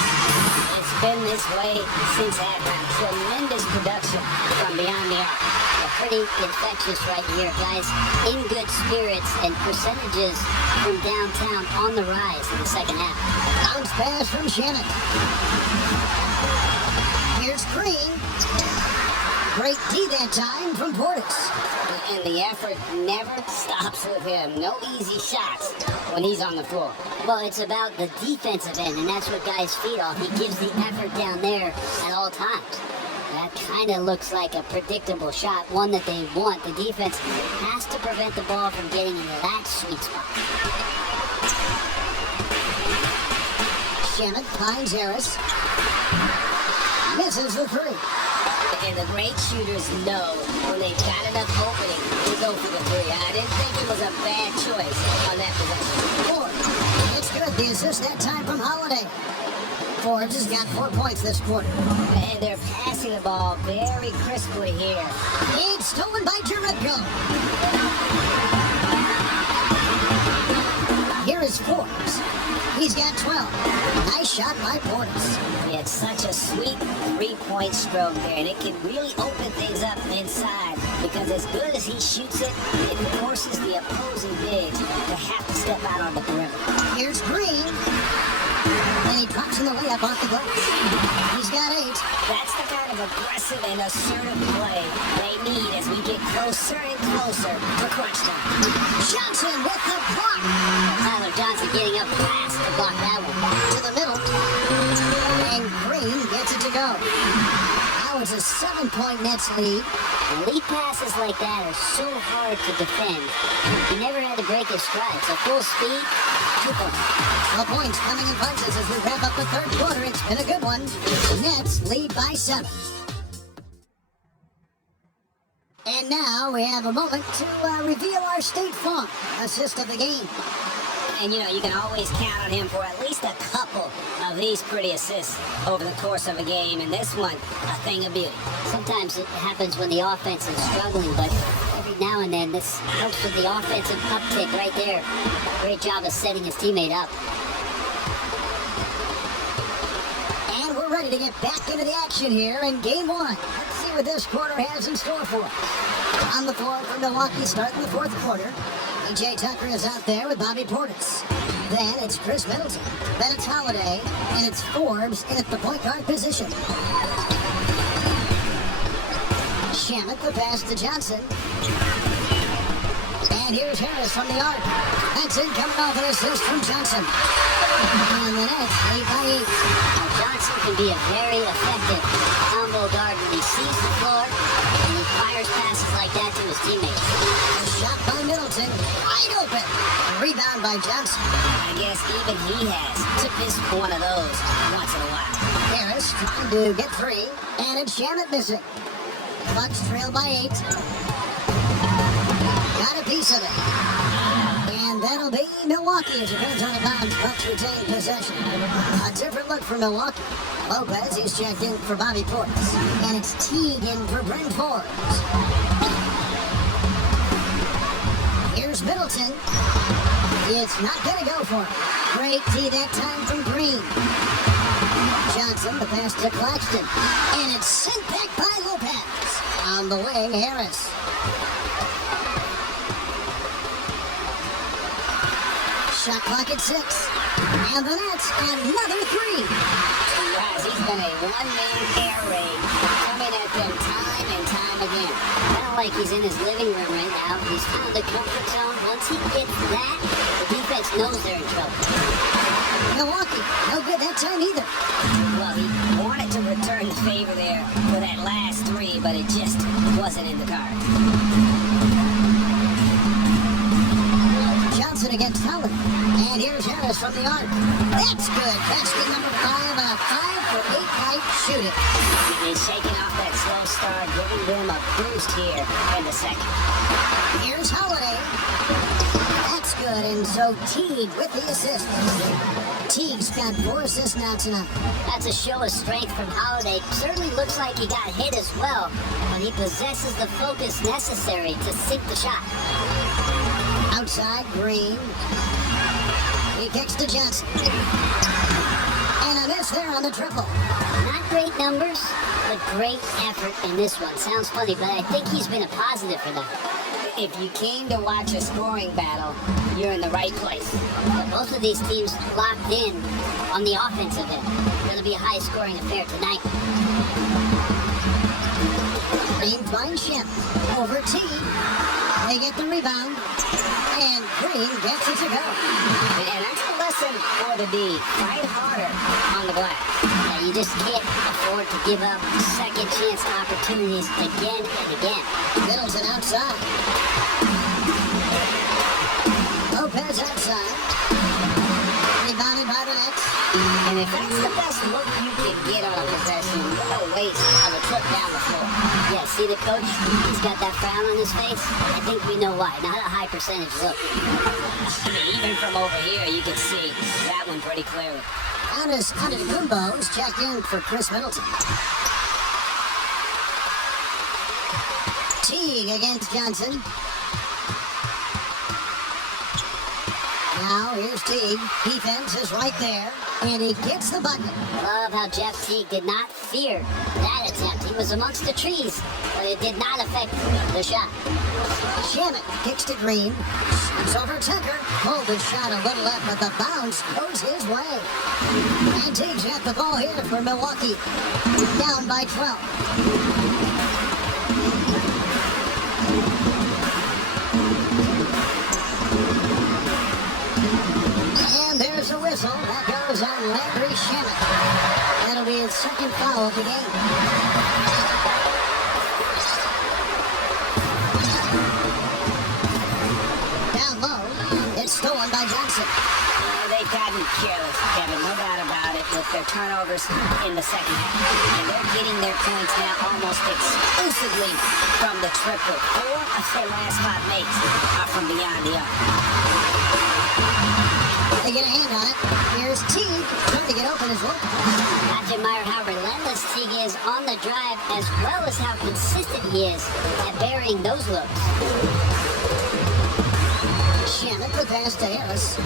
It's been this way since halftime. Tremendous production from beyond the arc. Pretty infectious right here, guys. In good spirits and percentages from downtown on the rise in the second half. Bounce pass from Shannon. Here's Green. Great D that time from Portis. And the effort never stops with him. No easy shots when he's on the floor. Well, it's about the defensive end, and that's what guys feed off. He gives the effort down there at all times. That kind of looks like a predictable shot, one that they want. The defense has to prevent the ball from getting into that sweet spot. Shannon finds Harris. Misses the 3. And the great shooters know when they've got enough opening to go for the 3. I didn't think it was a bad choice on that possession. Ford. It's good. The assist that time from Holiday. Ford has got 4 points this quarter. And they're passing the ball very crisply here. It's stolen by Jerebko. Here is Forbes. He's got 12. Nice shot by Portis. He had such a sweet three-point stroke there, and it can really open things up inside because as good as he shoots it, it forces the opposing bigs to have to step out on the perimeter. Here's Green. And he drops in the layup off the glass. He's got 8. That's the kind of aggressive and assertive play they need as we get closer and closer to crunch time. Johnson with the block. Tyler Johnson getting up fast to block that one. To the middle. And Green gets it to go. Now it's a 7-point Nets lead. Lead passes like that are so hard to defend. He never had to break his stride. So full speed, 2 points. The points coming in bunches as we wrap up the third quarter. It's been a good one. Nets lead by 7. And now we have a moment to reveal our State Farm assist of the game. And, you can always count on him for at least a couple of these pretty assists over the course of a game. And this one, a thing of beauty. Sometimes it happens when the offense is struggling, but every now and then this helps with the offensive uptick right there. Great job of setting his teammate up. And we're ready to get back into the action here in game 1. Let's see what this quarter has in store for us. On the floor for Milwaukee starting the fourth quarter. PJ Tucker is out there with Bobby Portis. Then it's Chris Middleton. Then it's Holiday. And it's Forbes in at the point guard position. Shamet the pass to Johnson. And here's Harris from the arc. That's in coming off an assist from Johnson. And the Nets lead by 8. Now Johnson can be a very effective combo guard when he sees the floor and he fires passes like that to his teammates. A shot by Middleton. Wide open. Rebound by Johnson. I guess even he has to miss one of those once in a while. Harris trying to get free. And it's Shamet missing. Bucks trail by 8. Got a piece of it. And that'll be Milwaukee as it goes out of bounds. Bucks retain possession. A different look for Milwaukee. Lopez, he's checked in for Bobby Portis. And it's Teague in for Bryn Forbes. Here's Middleton. It's not going to go for it. Great tee that time from Green. Johnson, the pass to Claxton. And it's sent back by Lopez. On the wing, Harris. Shot clock at 6. And the Nets, another 3. Guys, he's been a one-man air raid coming at them time and time again. Kind of like he's in his living room right now. He's found the comfort zone. Once he gets that, the defense knows they're in trouble. Milwaukee, no good that time either. Well, he wanted to return the favor there for that last 3, but it just wasn't in the cards. Johnson against Howard. And here's Harris Giannis from the arc. That's good. Basket number 5 on a 5-for-8 night shooting. He's shaking off that slow start, giving them a boost here in the second. Here's Holiday. That's good, and so Teague with the assist. Teague's got 4 assists now tonight. That's a show of strength from Holiday. Certainly looks like he got hit as well, but he possesses the focus necessary to sink the shot. Outside, Green. He kicks to Johnson. And a miss there on the triple. Not great numbers, but great effort in this one. Sounds funny, but I think he's been a positive for them. If you came to watch a scoring battle, you're in the right place. But both of these teams locked in on the offensive end. Going to be a high-scoring affair tonight. Green finds Shep. Over Teague. They get the rebound. And Green gets it to go. And that's a lesson for the D. Fight harder on the glass. Yeah, you just can't afford to give up second chance opportunities again and again. Middleton outside. Lopez outside. Rebounded by the Nets. And if that's the best look you can get on a possession, no waste of a trip down the floor. Yeah, see the coach? He's got that frown on his face. I think we know why. Not a high percentage look. I mean, even from over here, you can see that one pretty clearly. Antetokounmpo's checked in for Chris Middleton. Teague against Johnson. Now here's Teague. Defense is right there. And he gets the bucket. Love how Jeff Teague did not fear that attempt. He was amongst the trees, but it did not affect the shot. Shamit kicks to Green. It's over Tucker. Pulled the shot a little left, but the bounce goes his way. And Teague's got the ball here for Milwaukee. Down by 12. And there's a whistle. That goes on Landry Shamit. That'll be his second foul of the game. Down low, it's stolen by Johnson. They've gotten careless, Kevin, no doubt about it, with their turnovers in the second half. And they're getting their points now almost exclusively from the triple. 4 of their last 5 makes are from beyond the arc. They get a hand on it. Here's Teague trying to get open as well. Got to admire how relentless Teague is on the drive, as well as how consistent he is at burying those looks. Shamit the pass to Harris.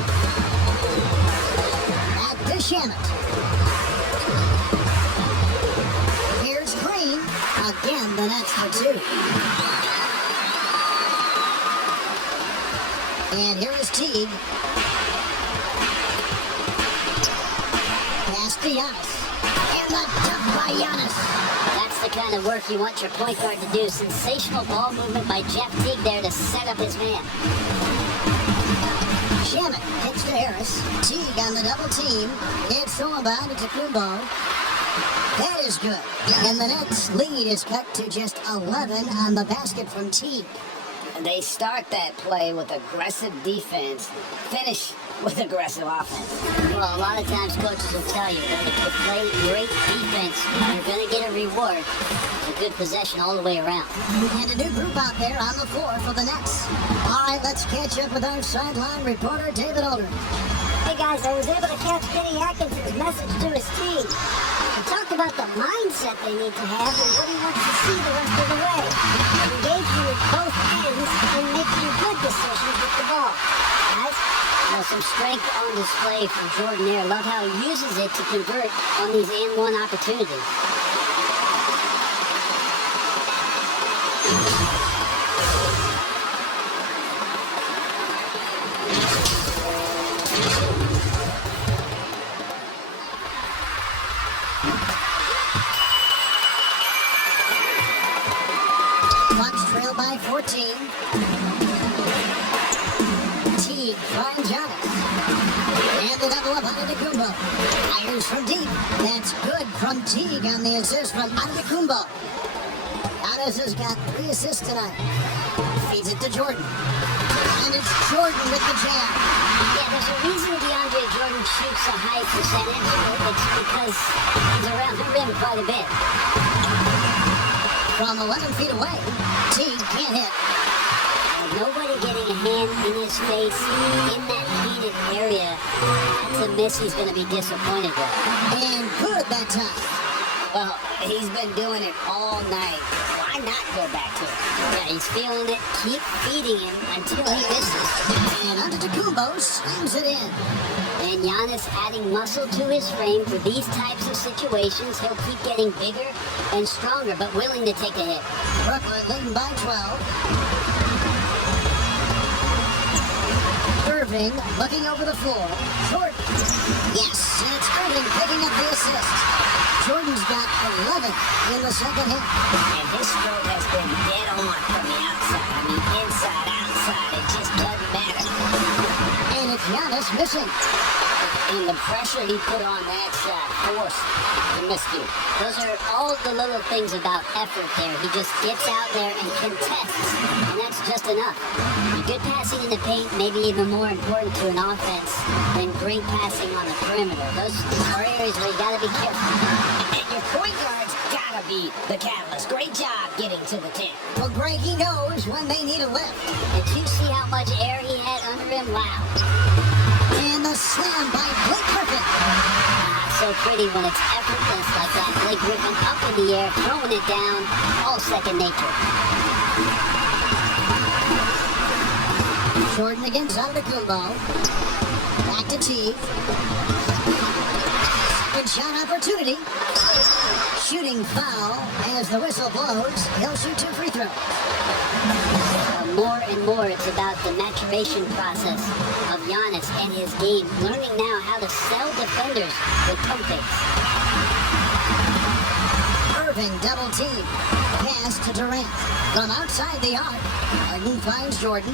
Back to Shamit. Here's Green. Again, the Nets for 2. And here is Teague. Pass to Giannis. And the dunk by Giannis. That's the kind of work you want your point guard to do. Sensational ball movement by Jeff Teague there to set up his man. Shamit kicks to Harris. Teague on the double team. It's stolen by Antetokounmpo. That is good. And the Nets lead is cut to just 11 on the basket from Teague. And they start that play with aggressive defense, finish with aggressive offense. Well, a lot of times coaches will tell you that if you play great defense, you're going to get a reward. A good possession all the way around. And a new group out there on the floor for the Nets. All right, let's catch up with our sideline reporter, David Aldridge. Hey guys, I was able to catch Kenny Atkinson's message to his team. He talked about the mindset they need to have and what he wants to see the rest of the way. Engaging with both ends and making good decisions with the ball. Guys? Well, some strength on display from Jordan there. Love how he uses it to convert on these and-one opportunities. Bucks trail by 14. Teague finds Giannis. And the double up Antetokounmpo. Fires from deep. That's good from Teague on the assist from Antetokounmpo. Giannis has got 3 assists tonight. Feeds it to Jordan. And it's Jordan with the jam. Yeah, there's a reason DeAndre Jordan shoots a high percentage. It's because he's around the rim quite a bit. From 11 feet away, Teague can't hit. Nobody getting a hand in his face in that heated area. That's a miss he's going to be disappointed with. And good that time. Well, he's been doing it all night. Why not go back to it? Yeah, he's feeling it. Keep feeding him until he misses. And Antetokounmpo slams it in. And Giannis adding muscle to his frame for these types of situations. He'll keep getting bigger and stronger, but willing to take a hit. Brooklyn leading by 12. Irving looking over the floor. Jordan. Yes, and it's Irving picking up the assist. Jordan's got 11 in the second half. And his stroke has been dead on from the outside. I mean, inside, outside, it just doesn't matter. And it's Giannis missing. And the pressure he put on that shot forced the miscue. Those are all the little things about effort there. He just gets out there and contests, and that's just enough. Good passing in the paint may be even more important to an offense than great passing on the perimeter. Those are areas where you gotta be careful. And your point guard's gotta be the catalyst. Great job getting to the 10. Well, Greg, he knows when they need a lift. Did you see how much air he had under him? Wow. And the slam by Blake Griffin. So pretty when it's effortless like that. Blake Griffin up in the air, throwing it down, all second nature. Jordan against Antetokounmpo. Back to Teague. Second shot opportunity. Shooting foul as the whistle blows. He'll shoot 2 free throws. More and more, it's about the maturation process of Giannis and his game, learning now how to sell defenders with pump fakes. Irving double team. Pass to Durant. From outside the arc. Harden finds Jordan.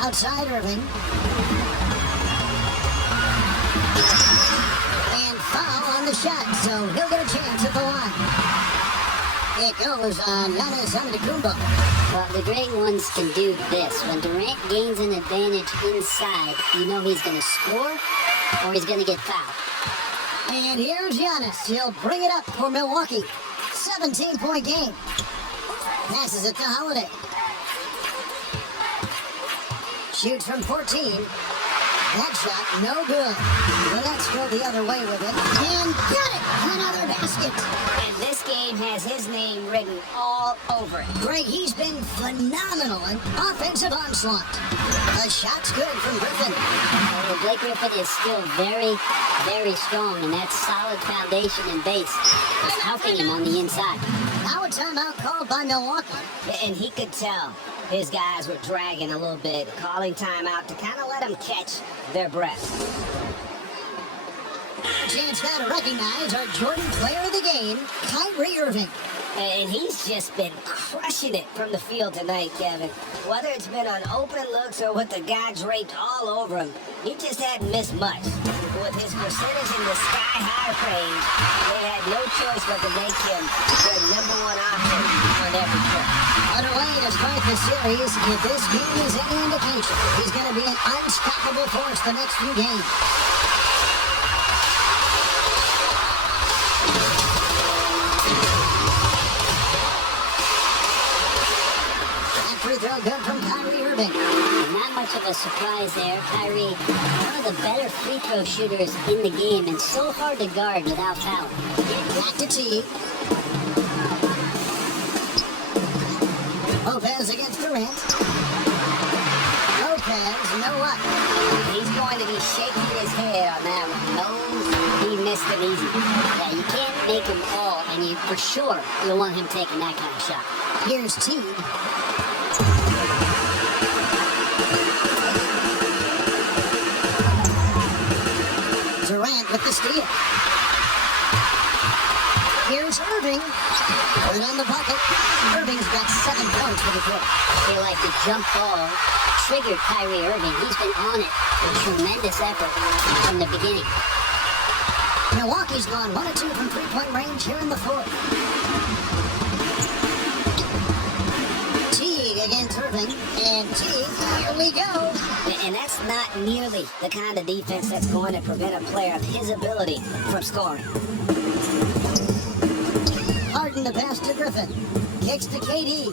Outside Irving. And foul on the shot, so he'll get a chance at the line. It goes on Giannis Antetokounmpo. Well, the great ones can do this. When Durant gains an advantage inside, you know he's going to score or he's going to get fouled. And here's Giannis. He'll bring it up for Milwaukee. 17-point game. Passes it to Holiday. Shoots from 14. That shot, no good. The Nets go the other way with it. And got it! Another basket. And this game has his name written all over it. Greg, he's been phenomenal in offensive onslaught. The shot's good from Griffin. Well, Blake Griffin is still very, very strong, and that solid foundation and base is helping him on the inside. Now a timeout called by Milwaukee. And he could tell his guys were dragging a little bit, calling timeout to kind of let them catch their breath. Chance now to recognize our Jordan player of the game, Kyrie Irving. And he's just been crushing it from the field tonight, Kevin. Whether it's been on open looks or with the guy draped all over him, he just hadn't missed much. With his percentage in the sky-high range, they had no choice but to make him their number one option on every trip. Underway to start the series. If this game is any indication, he's going to be an unstoppable force the next few games. Free throw good from Kyrie Irving. Not much of a surprise there. Kyrie, one of the better free throw shooters in the game and so hard to guard without foul. Back to Teague. Lopez against Durant. Lopez, you know what? He's going to be shaking his head on that one. No, he missed it easy. Yeah, you can't make him all, and you for sure you'll want him taking that kind of shot. Here's Teague. Durant with the steal. Here's Irving. Right on the bucket. Irving's got 7 points for the quarter. I feel like the jump ball triggered Kyrie Irving. He's been on it with tremendous effort from the beginning. Milwaukee's gone 1 of 2 from three-point range here in the fourth. Teague against And Irving. And here we go. And that's not nearly the kind of defense that's going to prevent a player of his ability from scoring. Harden the pass to Griffin. Kicks to KD.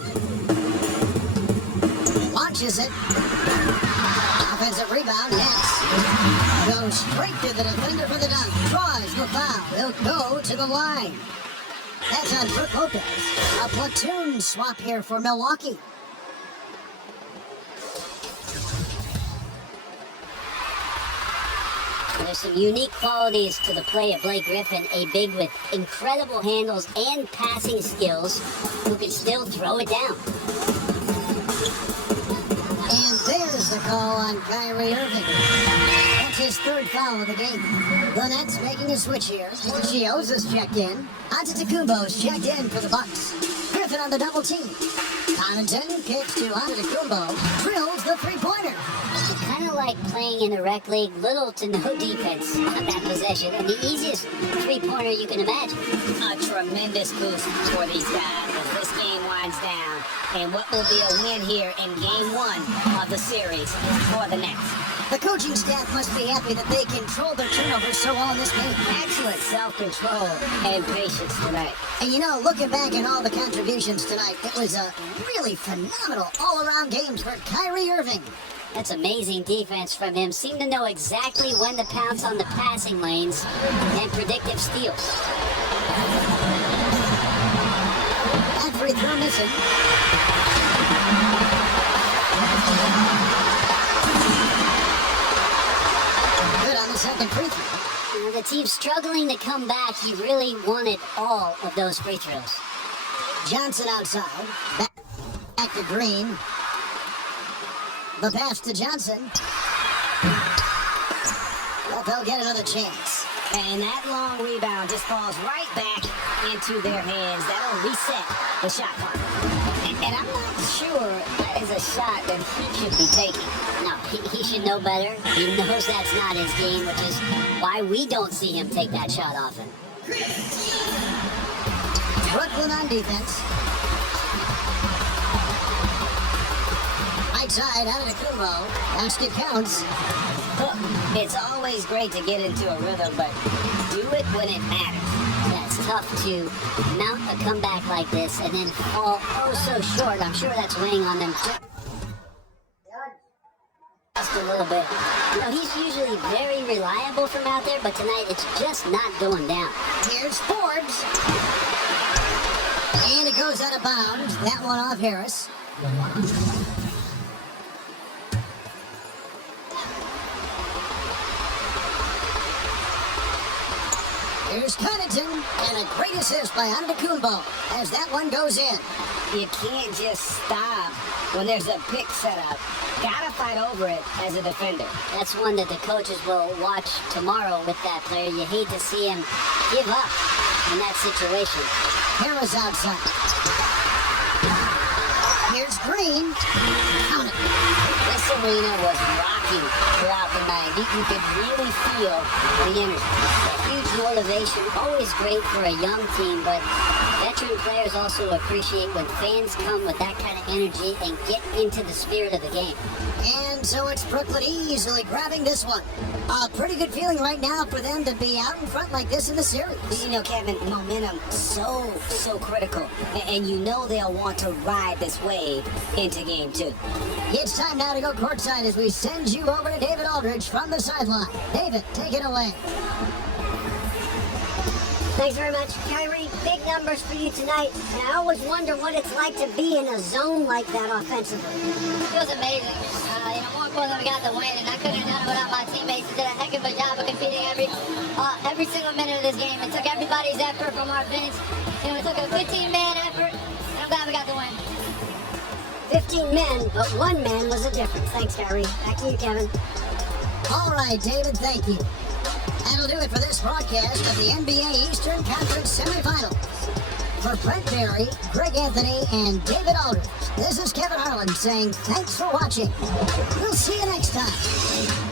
Launches it. Offensive rebound. Nets. Goes straight to the defender for the dunk. Draws the foul. He'll go to the line. That's on Brook Lopez. A platoon swap here for Milwaukee. There's some unique qualities to the play of Blake Griffin, a big with incredible handles and passing skills who can still throw it down. And there's the call on Kyrie Irving. That's his third foul of the game. The Nets making a switch here. Chios is checked in. Antetokounmpo's checked in for the Bucks. Griffin on the double team. Connaughton kicks to Antetokounmpo. Drills the three-pointer. Kind of like playing in a rec league, little to no defense on that possession, and the easiest three-pointer you can imagine. A tremendous boost for these guys as this game winds down. And what will be a win here in game one of the series for the Nets. The coaching staff must be happy that they control their turnovers so well in this game. Excellent self-control and patience tonight. And you know, looking back at all the contributions tonight, it was a really phenomenal all-around game for Kyrie Irving. That's amazing defense from him. Seemed to know exactly when to pounce on the passing lanes and predictive steals. That free throw missing. Good on the second free throw. The team struggling to come back. He really wanted all of those free throws. Johnson outside. Back to Green. The pass to Johnson. Well, they'll get another chance. And that long rebound just falls right back into their hands. That'll reset the shot clock. And I'm not sure that is a shot that he should be taking. No, he should know better. He knows that's not his game, which is why we don't see him take that shot often. Brooklyn on defense. Right side, Antetokounmpo. Basket counts. Look, it's always great to get into a rhythm, but do it when it matters. Yeah, it's tough to mount a comeback like this and then fall oh so short. I'm sure that's weighing on them just a little bit. You know, he's usually very reliable from out there, but tonight it's just not going down. Here's Forbes. And it goes out of bounds. That one off Harris. Here's Connaughton, and a great assist by Antetokounmpo as that one goes in. You can't just stop when there's a pick set up. Gotta fight over it as a defender. That's one that the coaches will watch tomorrow with that player. You hate to see him give up in that situation. Harris outside. Here's Green. Count it. This arena was rocking throughout the night. You could really feel the energy. Huge motivation, always great for a young team, but veteran players also appreciate when fans come with that kind of energy and get into the spirit of the game. And so it's Brooklyn easily grabbing this one. A pretty good feeling right now for them to be out in front like this in the series. You know, Kevin, momentum so critical. And you know they'll want to ride this wave into game two. It's time now to go courtside as we send you over to David Aldridge from the sideline. David, take it away. Thanks very much, Kyrie. Big numbers for you tonight. And I always wonder what it's like to be in a zone like that offensively. It was amazing. More important than we got the win, and I couldn't have done it without my teammates who did a heck of a job of competing every single minute of this game. It took everybody's effort from our bench. It took a 15-man effort, and I'm glad we got the win. 15 men, but one man was the difference. Thanks, Kyrie. Back to you, Kevin. All right, David, thank you. That'll do it for this broadcast of the NBA Eastern Conference Semifinals. For Brent Berry, Greg Anthony, and David Aldridge, this is Kevin Harlan saying thanks for watching. We'll see you next time.